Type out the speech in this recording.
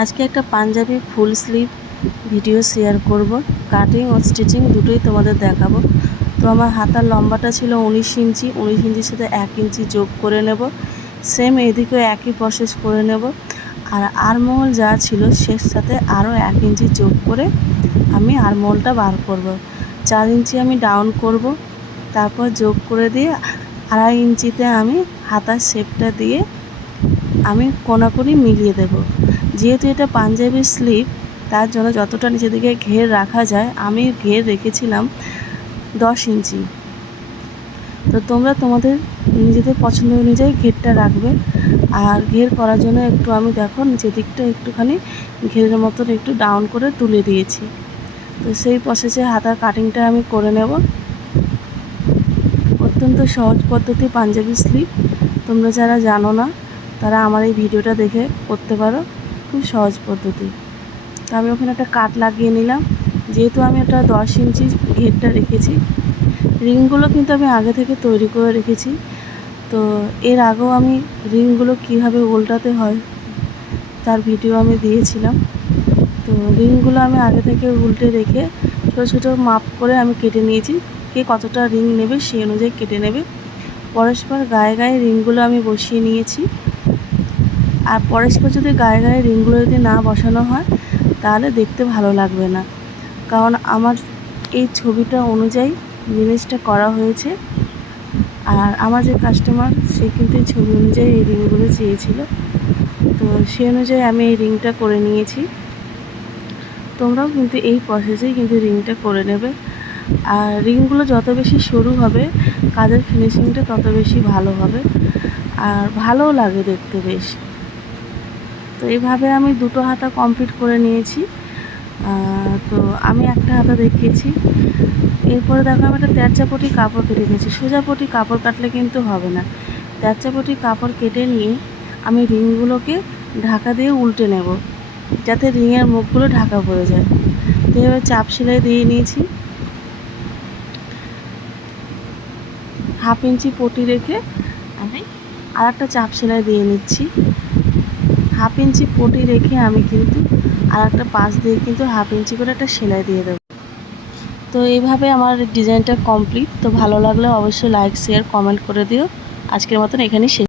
আজকে একটা panjabi full sleeve video share করব। কাটিং ও স্টিচিং দুটোই তোমাদের দেখাবো। তো আমার হাতার লম্বাটা ছিল উনিশ ইঞ্চি, উনিশ ইঞ্চির সাথে এক ইঞ্চি যোগ করে নেব। সেম এদিকেও একই প্রসেস করে নেব। আর আরমহল যা ছিল সে সাথে আরও এক ইঞ্চি যোগ করে আমি আরমহলটা বার করব। চার ইঞ্চি আমি ডাউন করব। তারপর যোগ করে দিয়ে আড়াই ইঞ্চিতে আমি হাতার শেপটা দিয়ে আমি কোনাকুনি মিলিয়ে দেব। যেহেতু এটা পাঞ্জাবি স্লিপ, তার জন্য যতটা নিচের দিকে ঘের রাখা যায়, আমি ঘের রেখেছিলাম দশ ইঞ্চি। তো তোমরা তোমাদের নিজেদের পছন্দ অনুযায়ী ঘেরটা রাখবে। আর ঘের করার জন্য একটু আমি দেখো, নিচের দিকটা একটুখানি ঘেরের মতন একটু ডাউন করে তুলে দিয়েছি। তো সেই প্রসেসে হাতার কাটিংটা আমি করে নেব। অত্যন্ত সহজ পদ্ধতি পাঞ্জাবি স্লিপ। তোমরা যারা জানো না তারা আমার এই ভিডিওটা দেখে করতে পারো। খুব সহজ পদ্ধতি। তো আমি ওখানে একটা কাট লাগিয়ে নিলাম। যেহেতু আমি একটা দশ ইঞ্চি ঘেরটা রেখেছি, রিংগুলো কিন্তু আমি আগে থেকে তৈরি করে রেখেছি। তো এর আগেও আমি রিংগুলো কীভাবে উল্টাতে হয়, তার ভিডিও আমি দিয়েছিলাম। তো রিংগুলো আমি আগে থেকে উল্টে রেখে ছোটো ছোটো মাপ করে আমি কেটে নিয়েছি। কে কতটা রিং নেবে সেই অনুযায়ী কেটে নেবে। পরস্পর গায়ে গায়ে রিংগুলো আমি বসিয়ে নিয়েছি। আর পরস্পর যদি গায়ে গায়ে রিংগুলো যদি না বসানো হয়, তাহলে দেখতে ভালো লাগবে না। কারণ আমার এই ছবিটা অনুযায়ী জিনিসটা করা হয়েছে। আর আমার যে কাস্টমার সে কিন্তু এই ছবি অনুযায়ী এই রিংগুলো চেয়েছিল। তো সে অনুযায়ী আমি এই রিংটা করে নিয়েছি। তোমরাও কিন্তু এই প্রসেসেই কিন্তু রিংটা করে নেবে। আর রিংগুলো যত বেশি সরু হবে, কাজের ফিনিশিংটা তত বেশি ভালো হবে। আর ভালোও লাগে দেখতে বেশ। তো এইভাবে আমি দুটো হাতা কমপ্লিট করে নিয়েছি। তো আমি একটা হাতা দেখিয়েছি। এরপরে দেখো আমি একটা তেরচাপটি কাপড় কেটে নিয়েছি। সোজাপটি কাপড় কাটলে কিন্তু হবে না। তেরচাপটি কাপড় কেটে নিয়ে আমি রিংগুলোকে ঢাকা দিয়ে উল্টে নেব, যাতে রিংয়ের মুখগুলো ঢাকা পড়ে যায়। তো এভাবে চাপ সেলাই দিয়ে নিয়েছি। হাফ ইঞ্চি পটি রেখে আমি আর একটা চাপ সেলাই দিয়ে নিচ্ছি। হাফ ইঞ্চি পটি রেখে আমি কিন্তু আর একটা পাশ দিয়ে কিন্তু হাফ ইঞ্চি করে একটা সেলাই দিয়ে দেবো। তো এইভাবে আমার ডিজাইনটা কমপ্লিট। তো ভালো লাগলে অবশ্যই লাইক, শেয়ার, কমেন্ট করে দিও। আজকের মতন এখানেই শেষ।